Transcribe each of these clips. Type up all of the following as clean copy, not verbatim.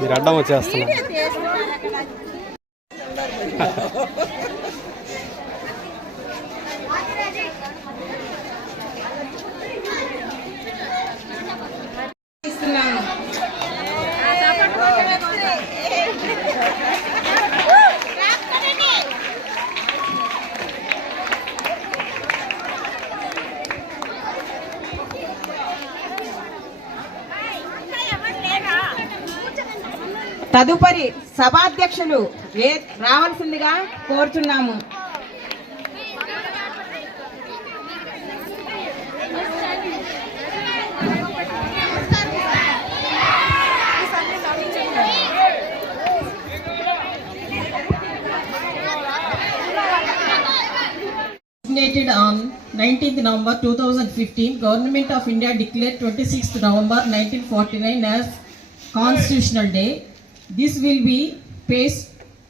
మీరు అడ్డం వచ్చేస్తున్నారు. తదుపరి సభాధ్యక్షులు రావాల్సిందిగా కోరుచున్నాము. On 19th November 2015, Government of India declared 26th November 1949 as Constitutional Day. This will be pays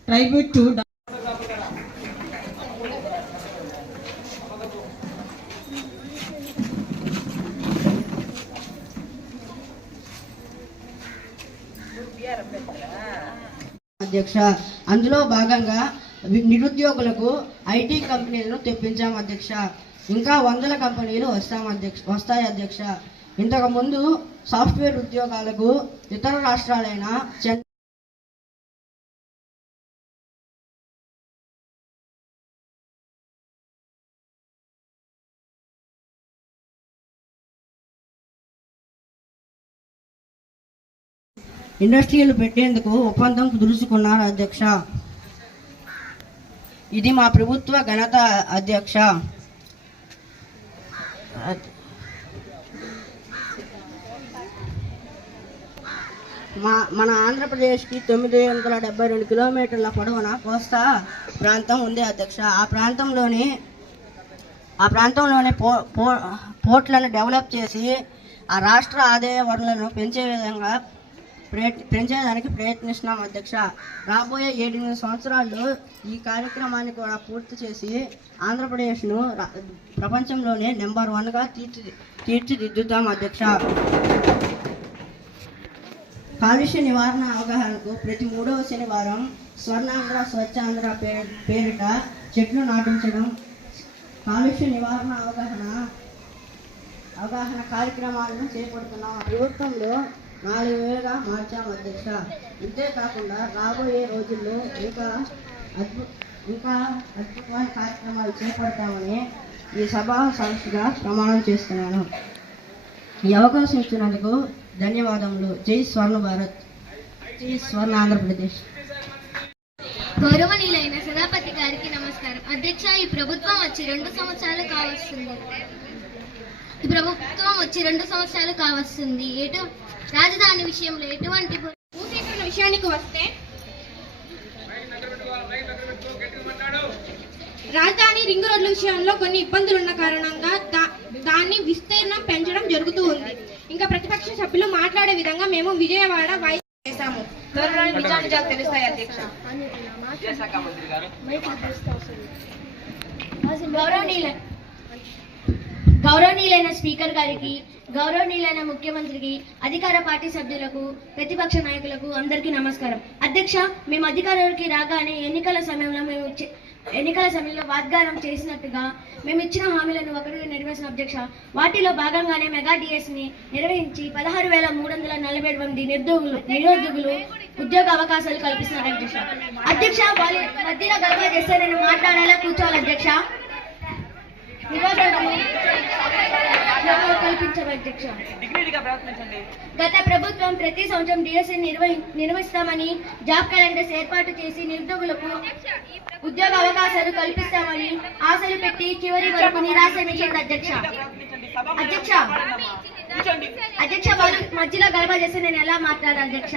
tribute to అధ్యక్ష. అందులో భాగంగా నిరుద్యోగులకు ఐటీ కంపెనీలను తెప్పించాం అధ్యక్ష. ఇంకా వందల కంపెనీలు వస్తాయి అధ్యక్ష. ఇంతకు ముందు సాఫ్ట్వేర్ ఉద్యోగాలకు ఇతర రాష్ట్రాలైన ఇండస్ట్రీలు పెట్టేందుకు ఒప్పందం కుదుర్చుకున్నారు అధ్యక్ష. ఇది మా ప్రభుత్వ ఘనత అధ్యక్ష. మన ఆంధ్రప్రదేశ్కి 972 కిలోమీటర్ల పొడవున కోస్తా ప్రాంతం ఉంది అధ్యక్ష. ఆ ప్రాంతంలోనే పోర్ట్లను డెవలప్ చేసి ఆ రాష్ట్ర ఆదాయ వనరులను పెంచేదానికి ప్రయత్నిస్తున్నాం అధ్యక్ష. రాబోయే 7-8 సంవత్సరాల్లో ఈ కార్యక్రమాన్ని కూడా పూర్తి చేసి ఆంధ్రప్రదేశ్ను ప్రపంచంలోనే నెంబర్ 1గా తీర్చిదిద్దుతాం అధ్యక్ష. కాలుష్య నివారణ అవగాహనకు ప్రతి 3వ శనివారం స్వర్ణాంధ్ర స్వచ్ఛాంధ్ర పేరిట చెట్లు నాటించడం, కాలుష్య నివారణ అవగాహన కార్యక్రమాలను చేపడుతున్నాం. ప్రభుత్వంలో 4,000గా మార్చాం అధ్యక్ష. ఇంతేకాకుండా రాబోయే రోజుల్లో ఇంకా అద్భుతమైన కార్యక్రమాలు చేపడతామని ఈ సభా సాక్షిగా ప్రమాణం చేస్తున్నాను. ఈ అవకాశం ఇచ్చినందుకు ధన్యవాదములు. జై స్వర్ణ భారత్, జై స్వర్ణ ఆంధ్రప్రదేశ్. గౌరవనీయులైన సభాపతి గారికి నమస్కారం. అధ్యక్ష, ఈ ప్రభుత్వం వచ్చి 2 సంవత్సరాలు కావస్తుంది. రాజధాని విషయంలో ఎటువంటి భూసేకరణ విషయానికి వస్తే, రాజధాని రింగ్ రోడ్ల విషయంలో కొన్ని ఇబ్బందులు ఉన్న కారణంగా దాన్ని విస్తీర్ణం పెంచడం జరుగుతూ ఉంది. ఇంకా ప్రతిపక్ష సభ్యులు మాట్లాడే విధంగా మేము విజయవాడ చేశాము. తెలుస్తాయి అధ్యక్ష. గౌరవనీయులైన స్పీకర్ గారికి, గౌరవనీయులైన ముఖ్యమంత్రికి, అధికార పార్టీ సభ్యులకు, ప్రతిపక్ష నాయకులకు అందరికీ నమస్కారం. అధ్యక్ష, మేము అధికారంలోకి రాగానే ఎన్నికల సమయంలో వాగ్దానం చేసినట్టుగా మేము ఇచ్చిన హామీలను ఒకటిగా నెరవేర్చిన అధ్యక్ష. వాటిలో భాగంగానే మెగా డిఎస్ని నిర్వహించి 16,348 నిరుద్యోగులు ఉద్యోగ అవకాశాలు కల్పిస్తున్నారు అధ్యక్ష. అధ్యక్ష, వాళ్ళ మధ్యలో గర్వ చేస్తే నేను మాట్లాడేలా కూర్చోవాలి అధ్యక్ష. గత ప్రభుత్వం ప్రతి సంవత్సరం డిఎస్సి నిర్వహిస్తామని, జాబ్ క్యాలెండర్స్ ఏర్పాటు చేసి నిరుద్యోగులకు ఉద్యోగ అవకాశాలు కల్పిస్తామని ఆశలు పెట్టి చివరి వరకు నిరాశ మిగిలింది అధ్యక్ష. వాళ్ళు మధ్యలో గర్భ చేస్తే నేను ఎలా మాట్లాడాలి అధ్యక్ష?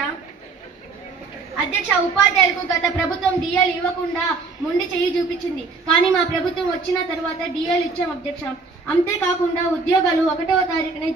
ఉపాధ్యాయులకు గత ప్రభుత్వం డిఎల్ ఇవ్వకుండా మొండి చెయ్యి చూపించింది. కానీ మా ప్రభుత్వం వచ్చిన తర్వాత డిఎల్ ఇచ్చాం అధ్యక్ష. అంతేకాకుండా ఉద్యోగాలు 1వ తారీఖునే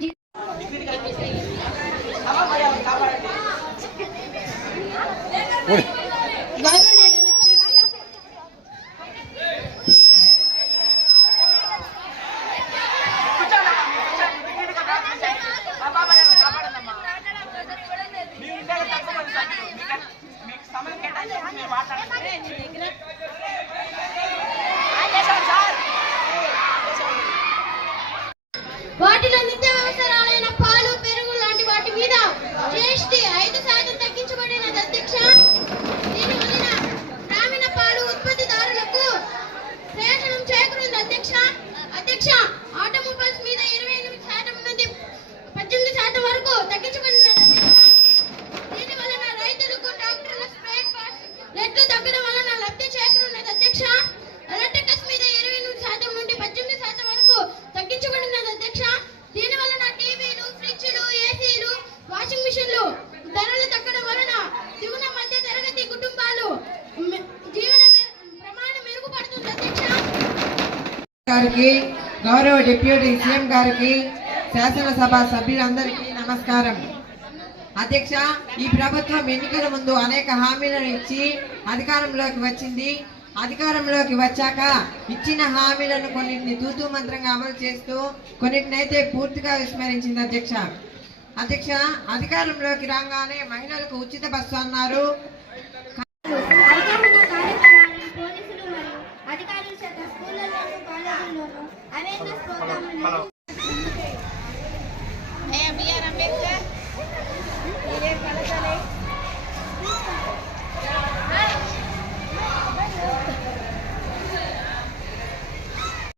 వాటిలో నిత్య అవసరాలైన పాలు పెరుగు లాంటి వాటి మీద జీఎస్టీ 5% తగ్గించబడినది అధ్యక్ష. దీని వలన గ్రామీణ పాలు ఉత్పత్తిదారులకు ప్రయోజనం చేకూరింది అధ్యక్ష. ఆటోమొబైల్స్ మీద 28% నుండి 18% వరకు తగ్గించబడినది అధ్యక్ష. దీని వలన రైతులకు ట్రాక్టర్ల స్ప్రేర్ పార్ట్స్ రేట్లు తగ్గడం వలన లబ్ధి చేకూరినది అధ్యక్ష. ఎలక్ట్రికల్స్ మీద 28% నుండి 18% వరకు తగ్గించబడినది అధ్యక్ష. దీని వలన టీవీలు, ఫ్రిడ్జ్లు, ఏసీలు, వాషింగ్ మిషన్లు ధరలు తగ్గడం వలన దిగువ మధ్య తరగతి కుటుంబాలు జీవన ప్రమాణం మెరుగుపడుతుంది అధ్యక్ష. గారికి, గౌరవ డిప్యూటీ సీఎం గారికి, శాసనసభ సభ్యులందరికీ నమస్కారం. అధ్యక్ష, ఈ ప్రభుత్వం ఎన్నికల ముందు అనేక హామీలను ఇచ్చి అధికారంలోకి వచ్చింది. అధికారంలోకి వచ్చాక ఇచ్చిన హామీలను కొన్నింటిని తూతూ మంత్రంగా అమలు చేస్తూ కొన్నిటినైతే పూర్తిగా విస్మరించింది అధ్యక్ష. అధికారంలోకి రాగానే మహిళలకు ఉచిత బస్సు అన్నారు. అవగాహన కార్యక్రమాలను పోలీసులు మరియు అధికారుల చేత స్కూళ్లలోను కాలేజీల్లోనూ అవేర్నెస్ ప్రోగ్రాంలను